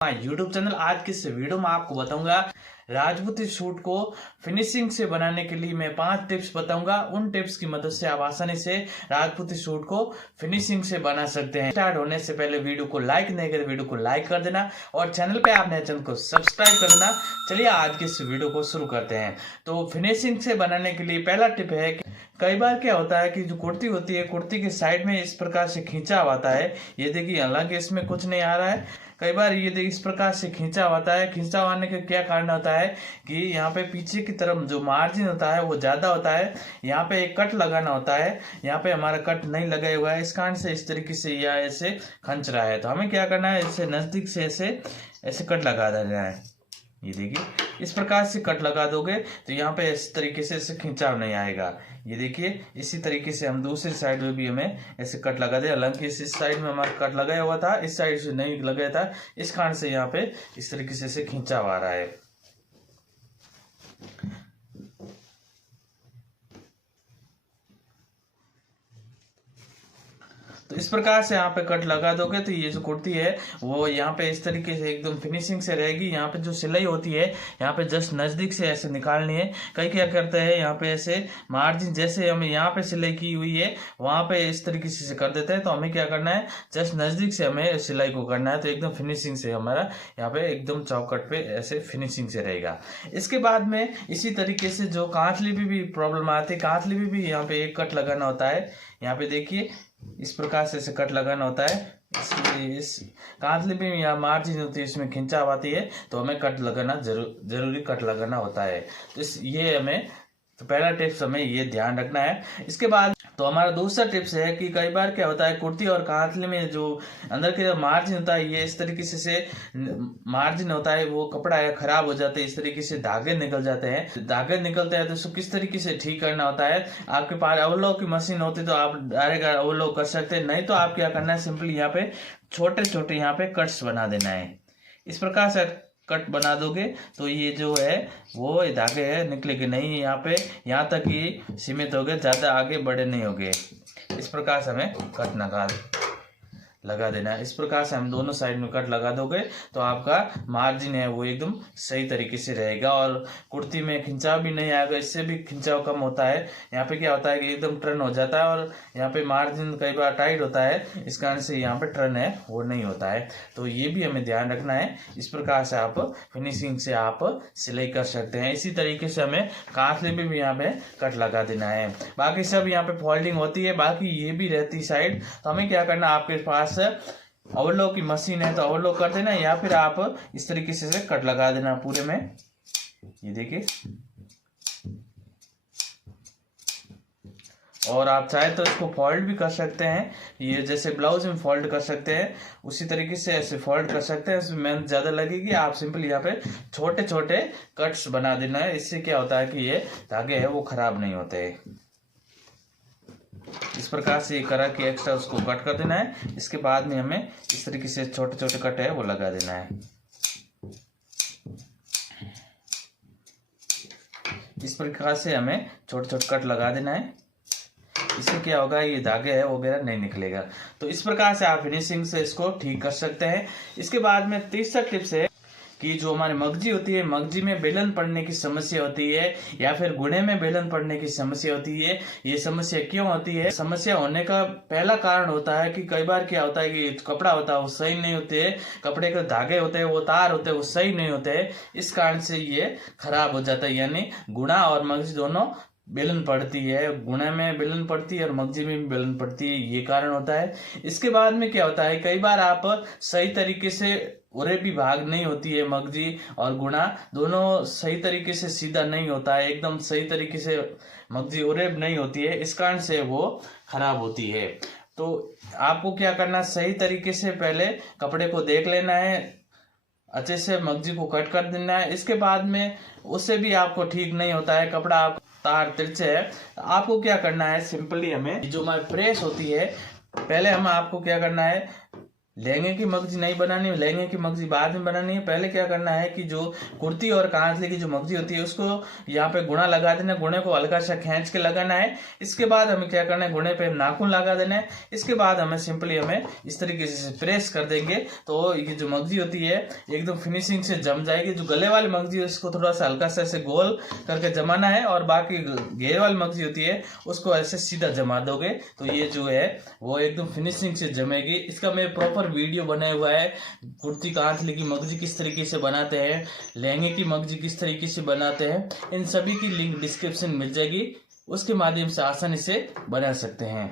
YouTube channel. आज की इस वीडियो में आपको बताऊंगा राजपूती सूट को फिनिशिंग से बनाने के लिए मैं 5 टिप्स बताऊंगा। उन टिप्स की मदद से आप आसानी से राजपूती सूट को फिनिशिंग से बना सकते हैं। स्टार्ट होने से पहले वीडियो को लाइक नहीं कर वीडियो को लाइक कर देना और चैनल पे आपने चैनल को सब्सक्राइब कर देना। चलिए आज की इस वीडियो को शुरू करते हैं। तो फिनिशिंग से बनाने के लिए पहला टिप है कि कई बार क्या होता है कि जो कुर्ती होती है, कुर्ती के साइड में इस प्रकार से खींचा आता है। ये देखिए, हालांकि इसमें कुछ नहीं आ रहा है। कई बार ये देखिए इस प्रकार से खींचा होता है। खींचा होने का क्या कारण होता है कि यहाँ पे पीछे की तरफ जो मार्जिन होता है वो ज्यादा होता है। यहाँ पे एक कट लगाना होता है, यहाँ पे हमारा कट नहीं लगा हुआ है। इस कारण से इस तरीके से यह ऐसे खंच रहा है। तो हमें क्या करना है, इससे नजदीक से ऐसे ऐसे कट लगा देना है। ये देखिए, इस प्रकार से कट लगा दोगे तो यहाँ पे इस तरीके से ऐसे खिंचाव नहीं आएगा। ये देखिए, इसी तरीके से हम दूसरी साइड में भी हमें ऐसे कट लगा दे। हालांकि इस साइड में हमारा कट लगाया हुआ था, इस साइड से नहीं लगाया था। इस कारण से यहाँ पे इस तरीके से ऐसे खिंचाव आ रहा है। तो इस प्रकार से यहाँ पे कट लगा दोगे तो ये जो कुर्ती है वो यहाँ पे इस तरीके से एकदम फिनिशिंग से रहेगी। यहाँ पे जो सिलाई होती है यहाँ पे जस्ट नजदीक से ऐसे निकालनी है। कई क्या करते हैं, यहाँ पे ऐसे मार्जिन जैसे हमें यहाँ पे सिलाई की हुई है वहां पे इस तरीके से कर देते हैं। तो हमें क्या करना है, जस्ट नजदीक से हमें सिलाई को करना है। तो एकदम फिनिशिंग से हमारा यहाँ पे एकदम चौकट पे ऐसे फिनिशिंग से रहेगा। इसके बाद में इसी तरीके से जो कांतली भी प्रॉब्लम आती है, कांतली भी यहाँ पे एक कट लगाना होता है। यहाँ पे देखिए, इस प्रकार से इसे कट लगाना होता है। इस कांतली में यहाँ मार्जिन होती है, इसमें खिंचाव आती है। तो हमें कट लगाना जरूरी कट लगाना होता है। तो ये हमें, तो पहला टिप्स हमें ये ध्यान रखना है। इसके बाद तो हमारा दूसरा टिप्स है कि कई बार क्या होता है, कुर्ती और कांतले में जो अंदर के मार्जिन होता है ये इस तरीके से मार्जिन होता है, वो कपड़ा है खराब हो जाता है। इस तरीके से धागे निकल जाते हैं। धागे निकलते हैं तो उसको किस तरीके से ठीक करना होता है। आपके पास ओवरलॉक की मशीन होती तो आप डायरेक्ट ओवरलॉक कर सकते हैं। नहीं तो आप क्या करना है, सिंपली यहाँ पे छोटे छोटे यहाँ पे कट्स बना देना है। इस प्रकार से कट बना दोगे तो ये जो है वो धागे है निकलेंगे नहीं। यहाँ पे यहाँ तक ही सीमित हो गए, ज़्यादा आगे बड़े नहीं हो गए। इस प्रकार से हमें कट लगा देना है। इस प्रकार से हम दोनों साइड में कट लगा दोगे तो आपका मार्जिन है वो एकदम सही तरीके से रहेगा और कुर्ती में खिंचाव भी नहीं आएगा। इससे भी खिंचाव कम होता है। यहाँ पे क्या होता है कि एकदम टर्न हो जाता है और यहाँ पे मार्जिन कई बार टाइट होता है, इस कारण से यहाँ पे टर्न है वो नहीं होता है। तो ये भी हमें ध्यान रखना है। इस प्रकार से आप फिनिशिंग से आप सिलाई कर सकते हैं। इसी तरीके से हमें कांतले में भी यहाँ पे कट लगा देना है। बाकी सब यहाँ पे फोल्डिंग होती है, बाकी ये भी रहती साइड। तो हमें क्या करना, आपके पास ओवरलॉक की मशीन है तो ओवरलॉक कर देना, या फिर आप इस तरीके से कट लगा देना पूरे में। ये देखिए, और आप चाहे तो इसको फोल्ड भी कर सकते हैं। ये जैसे ब्लाउज में फोल्ड कर सकते हैं उसी तरीके से ऐसे फोल्ड कर सकते हैं। इसमें मेहनत ज्यादा लगेगी। आप सिंपल यहाँ पे छोटे छोटे कट्स बना देना है। इससे क्या होता है कि ये धागे है वो खराब नहीं होते। इस प्रकार से करा के एक्स्ट्रा उसको कट कर देना है। इसके बाद में हमें इस तरीके से छोटे छोटे कट है वो लगा देना है। इस प्रकार से हमें छोटे छोटे कट लगा देना है। इससे क्या होगा, ये धागे है वगैरह नहीं निकलेगा। तो इस प्रकार से आप फिनिशिंग से इसको ठीक कर सकते हैं। इसके बाद में तीसरा टिप्स है कि जो हमारी मगजी होती है, मगजी में बेलन पड़ने की समस्या होती है या फिर गुणे में बेलन पड़ने की समस्या होती है। ये समस्या क्यों होती है? समस्या होने का पहला कारण होता है कि कई बार क्या होता है कि कपड़ा होता है वो सही नहीं होते है, कपड़े के धागे होते हैं वो तार होते हैं वो सही नहीं होते है। इस कारण से ये खराब हो जाता है। यानी गुणा और मगजी दोनों बेलन पड़ती है, गुणे में बेलन पड़ती है और मगजी में भी बेलन पड़ती है, ये कारण होता है। इसके बाद में क्या होता है, कई बार आप सही तरीके से उरे भी भाग नहीं होती है, मगजी और गुणा दोनों सही तरीके से सीधा नहीं होता है, एकदम सही तरीके से मगजी उरे नहीं होती है। इस कारण से वो खराब होती है। तो आपको क्या करना, सही तरीके से पहले कपड़े को देख लेना है, अच्छे से मगजी को कट कर देना है। इसके बाद में उससे भी आपको ठीक नहीं होता है, कपड़ा आप तार तिरछे है, आपको क्या करना है, सिंपली हमें जो हमारी प्रेस होती है, पहले हम आपको क्या करना है, लहंगे की मगजी नहीं बनानी है, लहंगे की मगजी बाद में बनानी है। पहले क्या करना है कि जो कुर्ती और कांचले की जो मगजी होती है उसको यहाँ पे गुणा लगा देना, गुणे को हल्का सा खींच के लगाना है। इसके बाद हमें क्या करना है, गुणे पे नाखून लगा देना है। इसके बाद हमें सिंपली हमें इस तरीके से प्रेस कर देंगे तो ये जो मगजी होती है एकदम फिनिशिंग से जम जाएगी। जो गले वाली मगजी है उसको थोड़ा सा हल्का सा ऐसे गोल करके जमाना है और बाकी घेर वाली मगजी होती है उसको ऐसे सीधा जमा दोगे तो ये जो है वो एकदम फिनिशिंग से जमेगी। इसका मैं प्रॉपर वीडियो बनाया हुआ है, कुर्ती कांचले की मगजी किस तरीके से बनाते हैं, लहंगे की मगजी किस तरीके से बनाते हैं, इन सभी की लिंक डिस्क्रिप्शन मिल जाएगी, उसके माध्यम से आसानी से बना सकते हैं।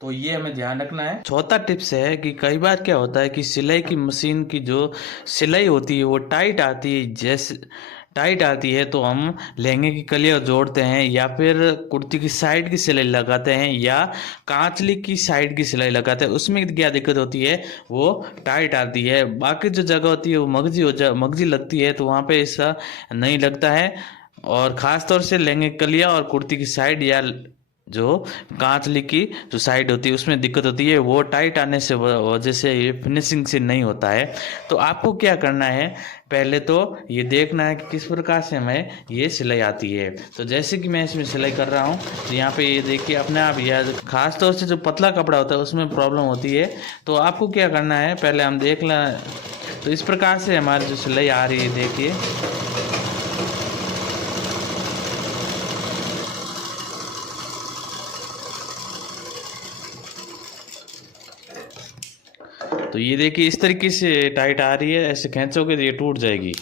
तो ये हमें ध्यान रखना है। चौथा टिप्स है कि कई बार क्या होता है कि सिलाई की मशीन की जो सिलाई होती है वो टाइट आती है, जैसे टाइट आती है तो हम लहंगे की कलियां जोड़ते हैं या फिर कुर्ती की साइड की सिलाई लगाते हैं या कांचले की साइड की सिलाई लगाते हैं। उसमें क्या दिक्कत होती है, वो टाइट आती है। बाकी जो जगह होती है वो मगजी लगती है तो वहाँ पे ऐसा नहीं लगता है। और ख़ास तौर से लहंगे की कलियां और कुर्ती की साइड या जो कांचले की जो साइड होती है उसमें दिक्कत होती है, वो टाइट आने से वजह से ये फिनिशिंग से नहीं होता है। तो आपको क्या करना है, पहले तो ये देखना है कि किस प्रकार से हमें ये सिलाई आती है। तो जैसे कि मैं इसमें सिलाई कर रहा हूँ तो यहाँ पे ये देखिए अपने आप, यह खास तौर से जो पतला कपड़ा होता है उसमें प्रॉब्लम होती है। तो आपको क्या करना है, पहले हम देख लें तो इस प्रकार से हमारी जो सिलाई आ रही है देखिए। तो ये देखिए इस तरीके से टाइट आ रही है, ऐसे खींचोगे तो ये टूट जाएगी।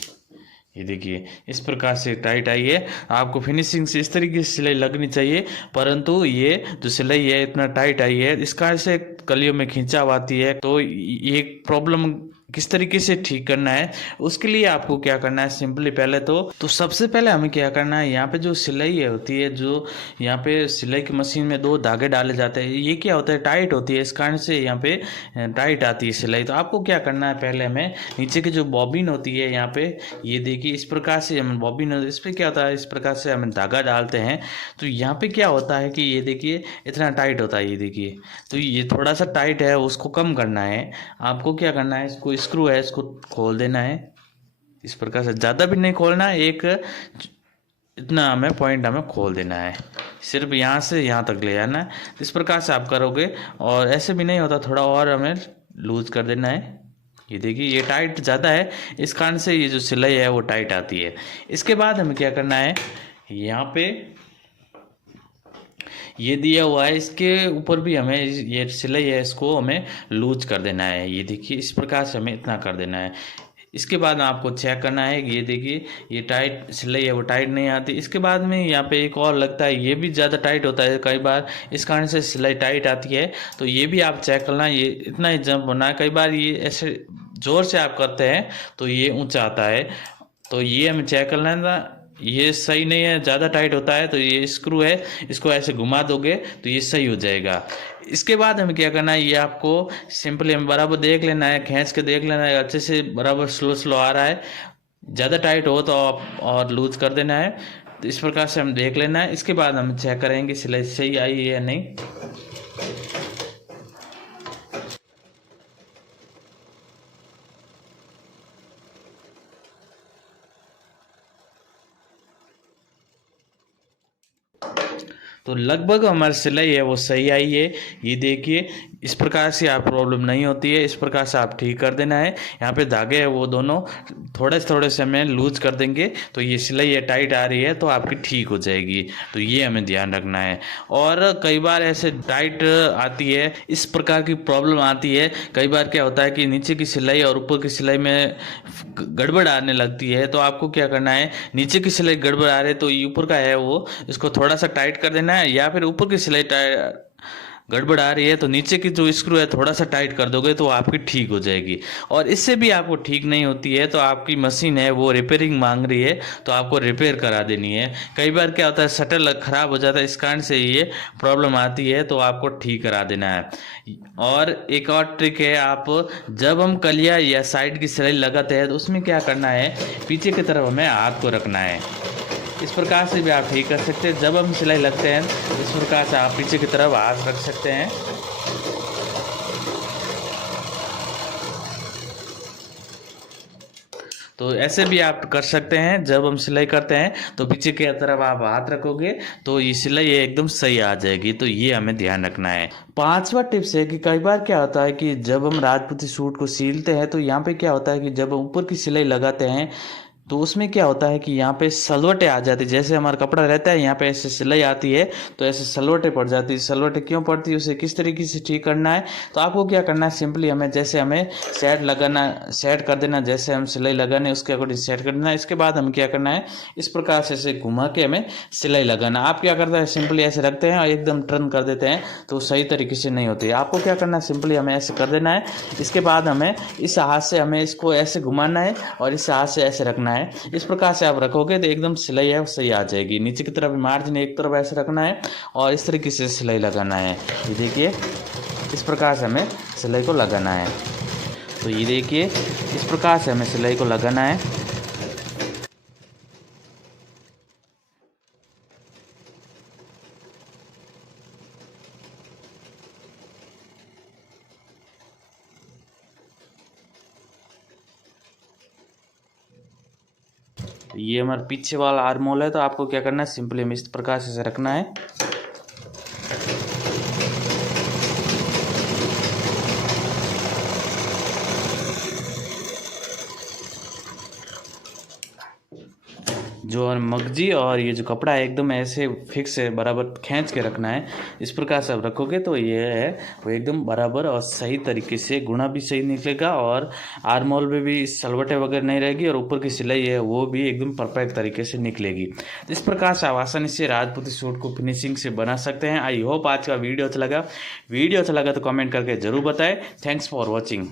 ये देखिए इस प्रकार से टाइट आई है। आपको फिनिशिंग से इस तरीके से सिलाई लगनी चाहिए, परंतु ये जो सिलाई है इतना टाइट आई है, इस कारण से कलियों में खिंचाव आती है। तो ये प्रॉब्लम किस तरीके से ठीक करना है, उसके लिए आपको क्या करना है, सिंपली पहले तो सबसे पहले हमें क्या करना है, यहाँ पे जो सिलाई है होती है, जो यहाँ पे सिलाई की मशीन में 2 धागे डाले जाते हैं, ये क्या होता है टाइट होती है, इस कारण से यहाँ पे टाइट आती है सिलाई। तो आपको क्या करना है, पहले हमें नीचे की जो बॉबिन होती है यहाँ पे ये देखिए इस प्रकार से हम बॉबिन, इस पर क्या होता है, इस प्रकार से हम धागा डालते हैं तो यहाँ पे क्या होता है कि ये देखिए इतना टाइट होता है, ये देखिए। तो ये थोड़ा सा टाइट है, उसको कम करना है। आपको क्या करना है, इसको स्क्रू है इसको खोल देना है इस प्रकार से, ज़्यादा भी नहीं खोलना है, एक इतना हमें पॉइंट हमें खोल देना है, सिर्फ यहाँ से यहाँ तक ले जाना है। इस प्रकार से आप करोगे और ऐसे भी नहीं होता, थोड़ा और हमें लूज कर देना है। ये देखिए ये टाइट ज़्यादा है, इस कारण से ये जो सिलाई है वो टाइट आती है। इसके बाद हमें क्या करना है, यहाँ पे ये दिया हुआ है, इसके ऊपर भी हमें ये सिलाई है इसको हमें लूज कर देना है। ये देखिए इस प्रकार से हमें इतना कर देना है। इसके बाद आपको चेक करना है, ये देखिए ये टाइट सिलाई है वो टाइट नहीं आती। इसके बाद में यहाँ पे एक और लगता है, ये भी ज़्यादा टाइट होता है कई बार, इस कारण से सिलाई टाइट आती है। तो ये भी आप चेक करना, ये इतना ही जंप होना है। कई बार ये ऐसे ज़ोर से आप करते हैं तो ये ऊँचा आता है, तो ये हमें चेक करना है। ये सही नहीं है, ज़्यादा टाइट होता है तो ये स्क्रू है, इसको ऐसे घुमा दोगे तो ये सही हो जाएगा। इसके बाद हमें क्या करना है, ये आपको सिंपली हमें बराबर देख लेना है, खींच के देख लेना है अच्छे से, बराबर स्लो आ रहा है। ज़्यादा टाइट हो तो आप और लूज कर देना है। तो इस प्रकार से हम देख लेना है। इसके बाद हम चेक करेंगे सिलाई सही आई है या नहीं। तो लगभग हमारी सिलाई है वो सही आई है। ये देखिए इस प्रकार से आप प्रॉब्लम नहीं होती है, इस प्रकार से आप ठीक कर देना है। यहाँ पे धागे है वो दोनों थोड़े से हमें लूज कर देंगे तो ये सिलाई है टाइट आ रही है तो आपकी ठीक हो जाएगी। तो ये हमें ध्यान रखना है। और कई बार ऐसे टाइट आती है, इस प्रकार की प्रॉब्लम आती है। कई बार क्या होता है कि नीचे की सिलाई और ऊपर की सिलाई में गड़बड़ आने लगती है। तो आपको क्या करना है, नीचे की सिलाई गड़बड़ आ रही है तो ऊपर का है वो इसको थोड़ा सा टाइट कर देना है, या फिर ऊपर की सिलाई गड़बड़ आ रही है तो नीचे की जो स्क्रू है थोड़ा सा टाइट कर दोगे तो आपकी ठीक हो जाएगी। और इससे भी आपको ठीक नहीं होती है तो आपकी मशीन है वो रिपेयरिंग मांग रही है तो आपको रिपेयर करा देनी है। कई बार क्या होता है शटल खराब हो जाता है, इस कारण से ये प्रॉब्लम आती है तो आपको ठीक करा देना है। और एक और ट्रिक है, आप जब हम कलिया या साइड की सिलाई लगाते हैं तो उसमें क्या करना है, पीछे की तरफ हमें हाथ को रखना है। इस प्रकार से भी आप ठीक कर सकते हैं। जब हम सिलाई लगते हैं इस प्रकार से आप पीछे की तरफ हाथ रख सकते हैं। तो ऐसे भी आप कर सकते हैं। जब हम सिलाई करते हैं तो पीछे की तरफ आप हाथ रखोगे तो ये सिलाई एकदम सही आ जाएगी। तो ये हमें ध्यान रखना है। पांचवा टिप्स है कि कई बार क्या होता है कि जब हम राजपूती सूट को सीलते हैं तो यहाँ पे क्या होता है कि जब हम ऊपर की सिलाई लगाते हैं तो उसमें क्या होता है कि यहाँ पे सलवटें आ जाती है। जैसे हमारा कपड़ा रहता है यहाँ पे ऐसे सिलाई आती है तो ऐसे सलवटें पड़ जाती है। सलवटें क्यों पड़ती है, उसे किस तरीके से ठीक करना है, तो आपको क्या करना है, सिंपली हमें जैसे हमें सेट कर देना, जैसे हम सिलाई लगाने उसके अकॉर्डिंग सेट कर देना। इसके बाद हमें क्या करना है, इस प्रकार से ऐसे घुमा के हमें सिलाई लगाना। आप क्या करते हैं, सिंपली ऐसे रखते हैं और एकदम टर्न कर देते हैं तो सही तरीके से नहीं होती है। आपको क्या करना है, सिंपली हमें ऐसे कर देना है। इसके बाद हमें इस हाथ से हमें इसको ऐसे घुमाना है और इस हाथ से ऐसे रखना है। इस प्रकार से आप रखोगे तो एकदम सिलाई है सही आ जाएगी। नीचे की तरफ मार्जिन एक तरफ ऐसे रखना है और इस तरीके से सिलाई लगाना है। ये देखिए इस प्रकार से हमें सिलाई को लगाना है। तो ये देखिए इस प्रकार से हमें सिलाई को लगाना है। ये हमारा पीछे वाला आर्म होल है तो आपको क्या करना है, सिंपली हमें इस प्रकार से रखना है। जो मगजी और ये जो कपड़ा है एकदम ऐसे फिक्स है, बराबर खींच के रखना है। इस प्रकार से आप रखोगे तो ये है वो एकदम बराबर और सही तरीके से गुणा भी सही निकलेगा और आर्म होल में भी सलवटें वगैरह नहीं रहेगी और ऊपर की सिलाई है वो भी एकदम परफेक्ट तरीके से निकलेगी। इस प्रकार से आप आसानी से राजपूती सूट को फिनिशिंग से बना सकते हैं। आई होप आज का वीडियो अच्छा लगा तो कमेंट करके जरूर बताएं। Thanks for watching.